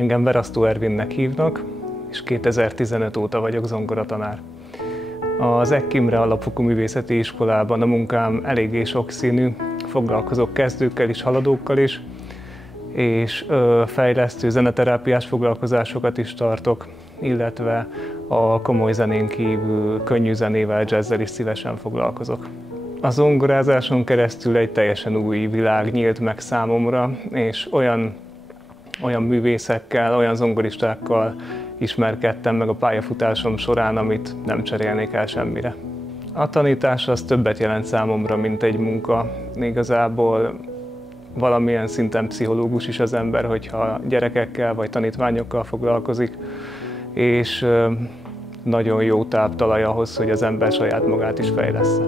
Engem Verasztó Ervinnek hívnak, és 2015 óta vagyok zongoratanár. Az Eck Imre Alapfokú Művészeti Iskolában a munkám eléggé sokszínű, foglalkozok kezdőkkel is, haladókkal is, és fejlesztő zeneterápiás foglalkozásokat is tartok, illetve a komoly zenén kívül könnyű zenével, jazzzel is szívesen foglalkozok. A zongorázáson keresztül egy teljesen új világ nyílt meg számomra, és olyan művészekkel, olyan zongoristákkal ismerkedtem meg a pályafutásom során, amit nem cserélnék el semmire. A tanítás az többet jelent számomra, mint egy munka. Igazából valamilyen szinten pszichológus is az ember, hogyha gyerekekkel vagy tanítványokkal foglalkozik, és nagyon jó táptalaj ahhoz, hogy az ember saját magát is fejlessze.